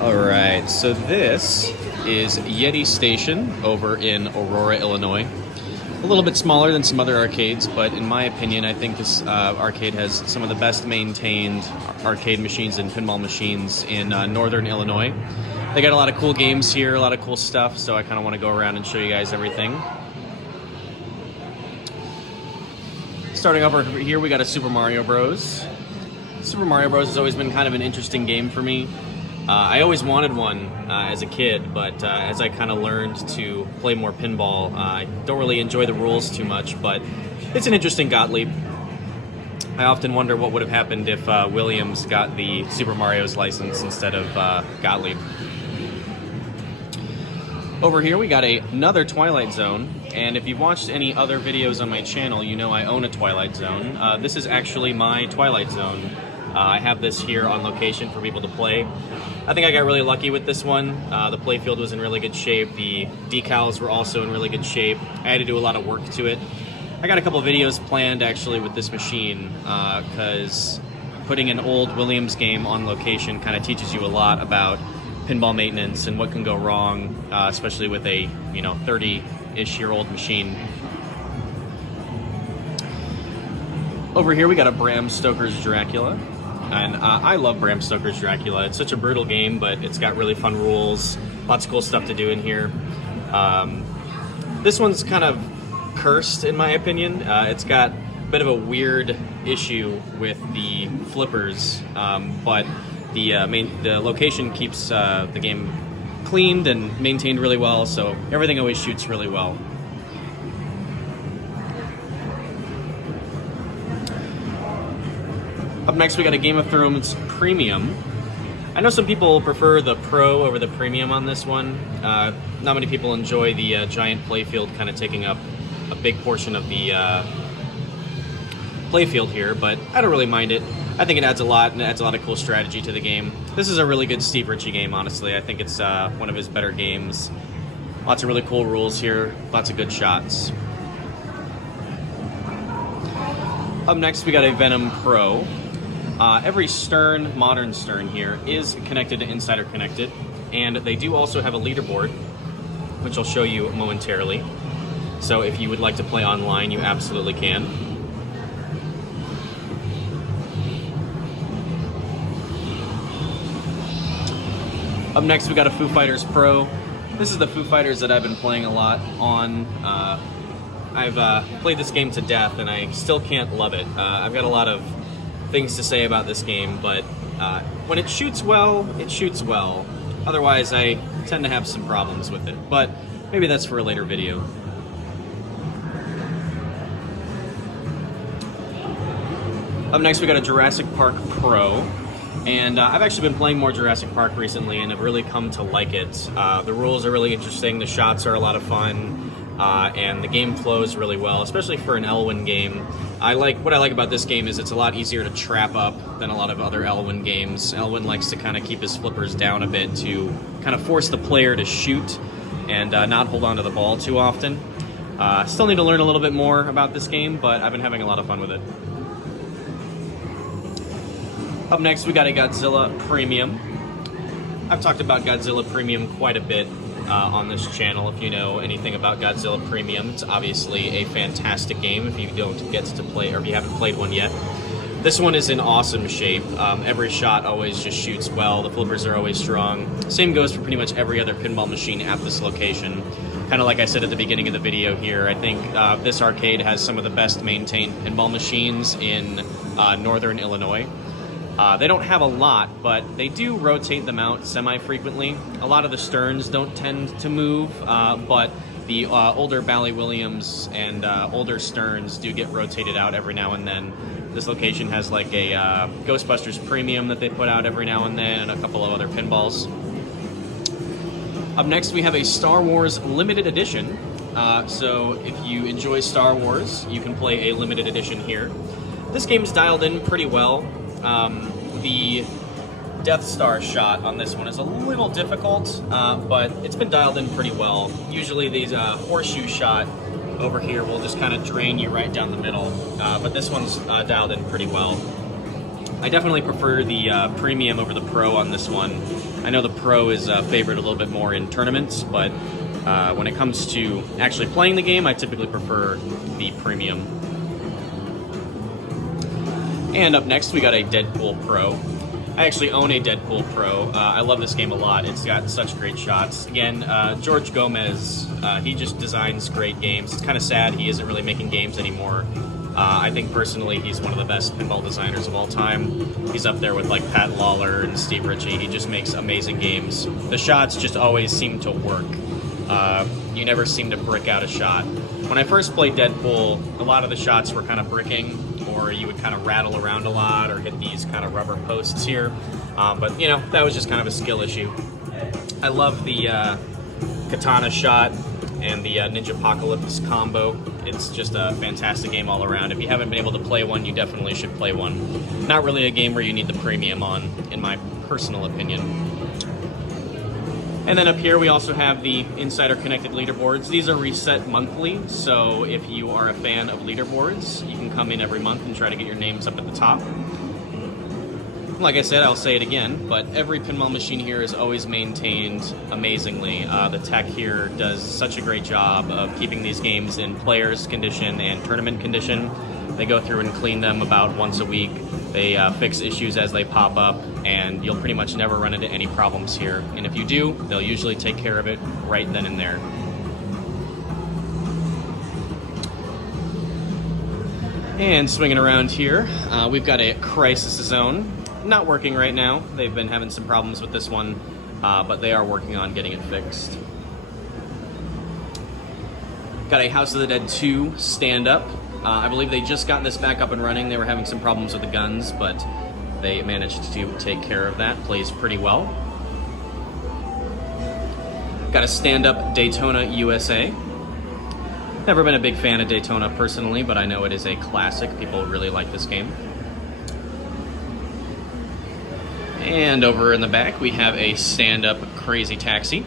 Alright, so this is Yeti Station over in Aurora, Illinois. A little bit smaller than some other arcades, but in my opinion, I think this arcade has some of the best maintained arcade machines and pinball machines in northern Illinois. They got a lot of cool games here, a lot of cool stuff, so I kind of want to go around and show you guys everything. Starting over here, we got a Super Mario Bros. Super Mario Bros. Has always been kind of an interesting game for me. I always wanted one as a kid, but as I kind of learned to play more pinball, I don't really enjoy the rules too much, but it's an interesting Gottlieb. I often wonder what would have happened if Williams got the Super Mario's license instead of Gottlieb. Over here we got another Twilight Zone, and if you've watched any other videos on my channel, you know I own a Twilight Zone. This is actually my Twilight Zone. I have this here on location for people to play. I think I got really lucky with this one. The playfield was in really good shape. The decals were also in really good shape. I had to do a lot of work to it. I got a couple videos planned actually with this machine because putting an old Williams game on location kind of teaches you a lot about pinball maintenance and what can go wrong, especially with a 30-ish year old machine. Over here we got a Bram Stoker's Dracula. And I love Bram Stoker's Dracula. It's such a brutal game, but it's got really fun rules. Lots of cool stuff to do in here. This one's kind of cursed, in my opinion. It's got a bit of a weird issue with the flippers, but the location keeps the game cleaned and maintained really well, so everything always shoots really well. Up next, we got a Game of Thrones Premium. I know some people prefer the Pro over the Premium on this one. Not many people enjoy the giant playfield kind of taking up a big portion of the playfield here, but I don't really mind it. I think it adds a lot, and it adds a lot of cool strategy to the game. This is a really good Steve Ritchie game, honestly. I think it's one of his better games. Lots of really cool rules here, lots of good shots. Up next, we got a Venom Pro. Every stern, modern stern here, is connected to Insider Connected, and they do also have a leaderboard, which I'll show you momentarily. So if you would like to play online, you absolutely can. Up next, we got a Foo Fighters Pro. This is the Foo Fighters that I've been playing a lot on. I've played this game to death, and I still can't love it. I've got a lot of things to say about this game, but when it shoots well, it shoots well. Otherwise, I tend to have some problems with it, but maybe that's for a later video. Up next, we got a Jurassic Park Pro, and I've actually been playing more Jurassic Park recently and have really come to like it. The rules are really interesting, the shots are a lot of fun, and the game flows really well, especially for an Elwyn game. What I like about this game is it's a lot easier to trap up than a lot of other Elwyn games. Elwyn likes to kind of keep his flippers down a bit to kind of force the player to shoot and not hold on to the ball too often. Still need to learn a little bit more about this game, but I've been having a lot of fun with it. Up next, we got a Godzilla Premium. I've talked about Godzilla Premium quite a bit on this channel. If you know anything about Godzilla Premium, it's obviously a fantastic game if you don't get to play, or if you haven't played one yet. This one is in awesome shape. Every shot always just shoots well. The flippers are always strong. Same goes for pretty much every other pinball machine at this location. Kind of like I said at the beginning of the video here, I think this arcade has some of the best maintained pinball machines in northern Illinois. They don't have a lot, but they do rotate them out semi-frequently. A lot of the sterns don't tend to move, but the older Bally Williams and older sterns do get rotated out every now and then. This location has like a Ghostbusters Premium that they put out every now and then, and a couple of other pinballs. Up next, we have a Star Wars Limited Edition. So if you enjoy Star Wars, you can play a limited edition here. This game's dialed in pretty well. The Death Star shot on this one is a little difficult, but it's been dialed in pretty well. Usually these horseshoe shot over here will just kind of drain you right down the middle, but this one's dialed in pretty well. I definitely prefer the Premium over the Pro on this one. I know the Pro is favored a little bit more in tournaments, but when it comes to actually playing the game, I typically prefer the Premium. And up next, we got a Deadpool Pro. I actually own a Deadpool Pro. I love this game a lot. It's got such great shots. Again, George Gomez, he just designs great games. It's kind of sad he isn't really making games anymore. I think personally he's one of the best pinball designers of all time. He's up there with like Pat Lawler and Steve Ritchie. He just makes amazing games. The shots just always seem to work. You never seem to brick out a shot. When I first played Deadpool, a lot of the shots were kind of bricking, or you would kind of rattle around a lot or hit these kind of rubber posts here. But, you know, that was just kind of a skill issue. I love the Katana shot and the Ninja Apocalypse combo. It's just a fantastic game all around. If you haven't been able to play one, you definitely should play one. Not really a game where you need the Premium on, in my personal opinion. And then up here we also have the Insider Connected leaderboards. These are reset monthly, so if you are a fan of leaderboards, you can come in every month and try to get your names up at the top. Like I said, I'll say it again, but every pinball machine here is always maintained amazingly. The tech here does such a great job of keeping these games in players' condition and tournament condition. They go through and clean them about once a week. They fix issues as they pop up, and you'll pretty much never run into any problems here. And if you do, they'll usually take care of it right then and there. And swinging around here, we've got a Crisis Zone. Not working right now. They've been having some problems with this one, but they are working on getting it fixed. Got a House of the Dead 2 stand-up. I believe they just got this back up and running. They were having some problems with the guns, but they managed to take care of that. Plays pretty well. Got a stand-up Daytona USA. Never been a big fan of Daytona personally, but I know it is a classic. People really like this game. And over in the back, we have a stand-up Crazy Taxi,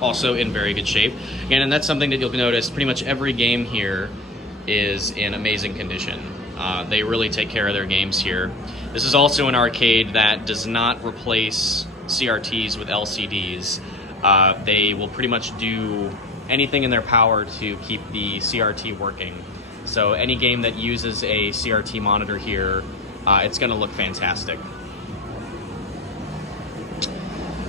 also in very good shape. Again, and that's something that you'll notice, pretty much every game here is in amazing condition. They really take care of their games here. This is also an arcade that does not replace CRTs with LCDs. They will pretty much do anything in their power to keep the CRT working. So any game that uses a CRT monitor here, it's going to look fantastic.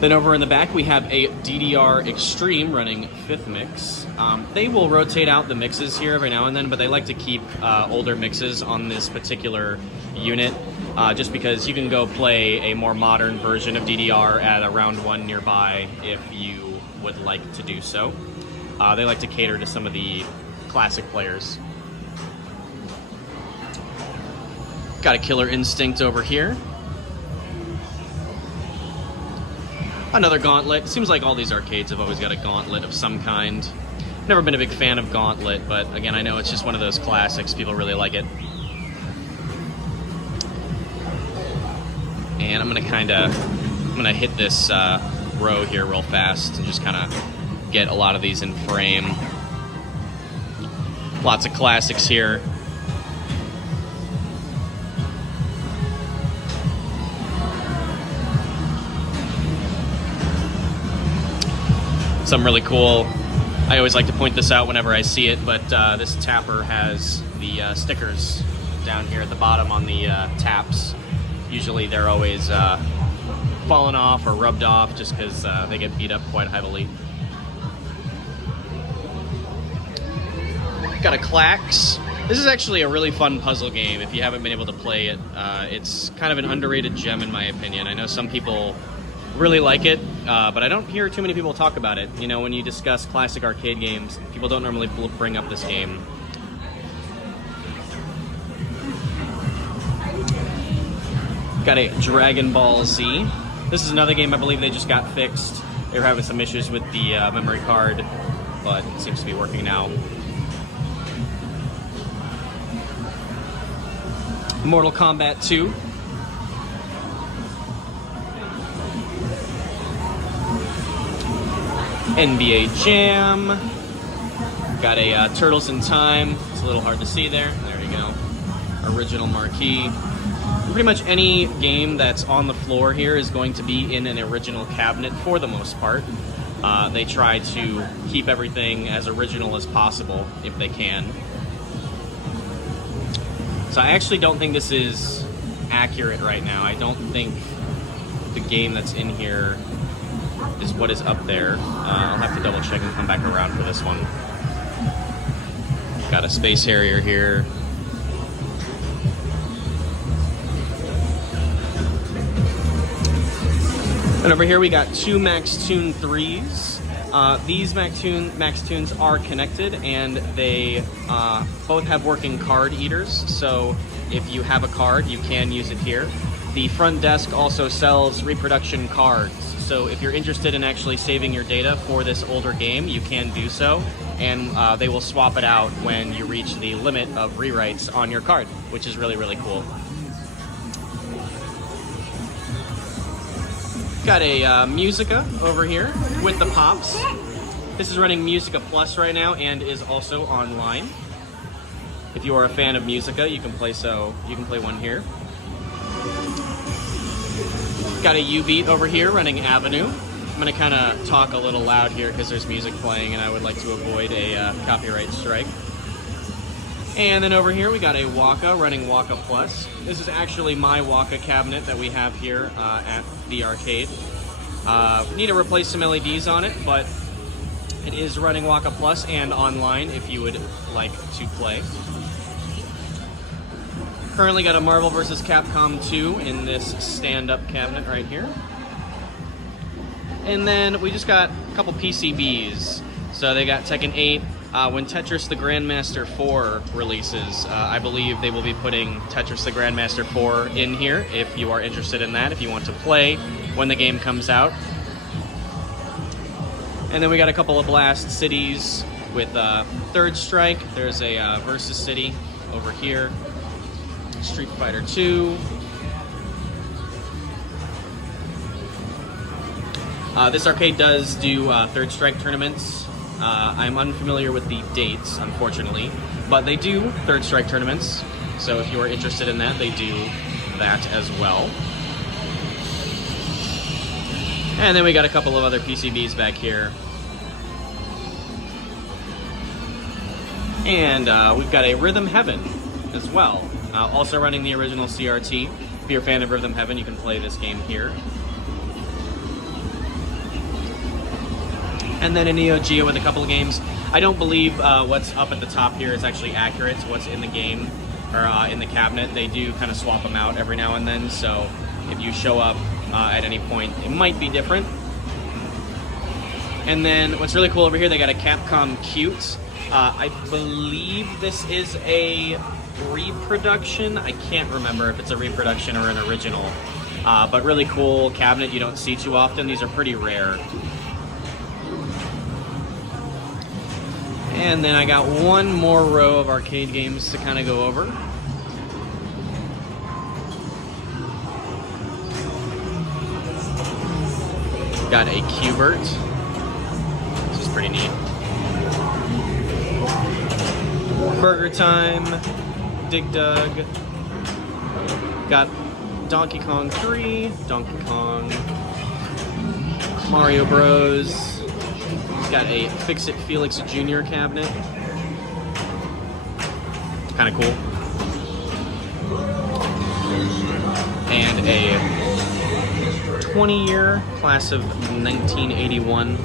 Then over in the back, we have a DDR Extreme running 5th mix. They will rotate out the mixes here every now and then, but they like to keep older mixes on this particular unit, just because you can go play a more modern version of DDR at a round 1 nearby if you would like to do so. They like to cater to some of the classic players. Got a Killer Instinct over here. Another Gauntlet. Seems like all these arcades have always got a Gauntlet of some kind. Never been a big fan of Gauntlet, but again, I know it's just one of those classics. People really like it. And I'm gonna hit this row here real fast and just kind of get a lot of these in frame. Lots of classics here. Some really cool, I always like to point this out whenever I see it, but this tapper has the stickers down here at the bottom on the taps. Usually they're always fallen off or rubbed off just because they get beat up quite heavily. Got a Clax. This is actually a really fun puzzle game if you haven't been able to play it. It's kind of an underrated gem in my opinion. I know some people really like it, but I don't hear too many people talk about it. You know, when you discuss classic arcade games, people don't normally bring up this game. Got a Dragon Ball Z. This is another game I believe they just got fixed. They were having some issues with the memory card, but it seems to be working now. Mortal Kombat 2. NBA Jam. Got a Turtles in Time. It's a little hard to see there. There you go. Original marquee. Pretty much any game that's on the floor here is going to be in an original cabinet for the most part. They try to keep everything as original as possible if they can. So I actually don't think this is accurate right now. I don't think the game that's in here is what is up there. I'll have to double check and come back around for this one. Got a Space Harrier here. And over here we got two Max Tune 3s. These Max Tunes are connected, and they both have working card eaters, so if you have a card, you can use it here. The front desk also sells reproduction cards, so if you're interested in actually saving your data for this older game, you can do so, and they will swap it out when you reach the limit of rewrites on your card, which is really, really cool. Got a Musica over here with the Pops. This is running Musica Plus right now and is also online. If you are a fan of Musica, you can play one here. Got a U-Beat over here running Avenue. I'm gonna kind of talk a little loud here because there's music playing and I would like to avoid a copyright strike. And then over here we got a Waka running Waka Plus. This is actually my Waka cabinet that we have here at the arcade. Need to replace some LEDs on it, but it is running Waka Plus and online if you would like to play. Currently got a Marvel vs. Capcom 2 in this stand-up cabinet right here. And then we just got a couple PCBs. So they got Tekken 8. When Tetris the Grandmaster 4 releases, I believe they will be putting Tetris the Grandmaster 4 in here if you are interested in that, if you want to play when the game comes out. And then we got a couple of Blast Cities with Third Strike. There's a Versus City over here. Street Fighter 2. This arcade does do Third Strike tournaments. I'm unfamiliar with the dates, unfortunately, but they do Third Strike tournaments, so if you are interested in that, they do that as well. And then we got a couple of other PCBs back here. And we've got a Rhythm Heaven as well, also running the original CRT. If you're a fan of Rhythm Heaven, you can play this game here. And then a Neo Geo with a couple of games. I don't believe what's up at the top here is actually accurate to what's in the game or in the cabinet. They do kind of swap them out every now and then, so if you show up at any point, it might be different. And then what's really cool over here, they got a Capcom Cute. I believe this is a reproduction. I can't remember if it's a reproduction or an original, but really cool cabinet you don't see too often. These are pretty rare. And then I got one more row of arcade games to kind of go over. Got a Q*bert. This is pretty neat. Burger Time, Dig Dug. Got Donkey Kong 3, Donkey Kong, Mario Bros. Got a Fix-It Felix Jr. cabinet. Kind of cool. And a 20-year class of 1981.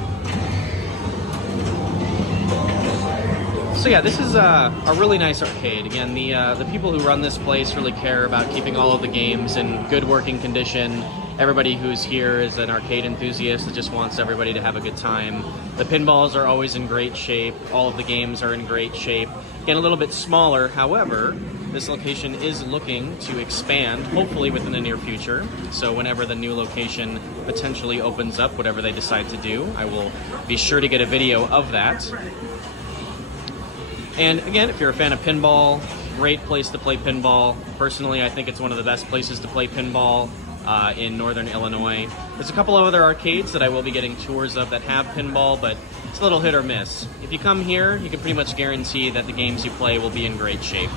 So yeah, this is a really nice arcade. Again, the people who run this place really care about keeping all of the games in good working condition. Everybody who's here is an arcade enthusiast that just wants everybody to have a good time. The pinballs are always in great shape. All of the games are in great shape. Again, a little bit smaller. However, this location is looking to expand, hopefully within the near future. So whenever the new location potentially opens up, whatever they decide to do, I will be sure to get a video of that. And again, if you're a fan of pinball, great place to play pinball. Personally, I think it's one of the best places to play pinball in northern Illinois. There's a couple of other arcades that I will be getting tours of that have pinball, but it's a little hit or miss. If you come here, you can pretty much guarantee that the games you play will be in great shape.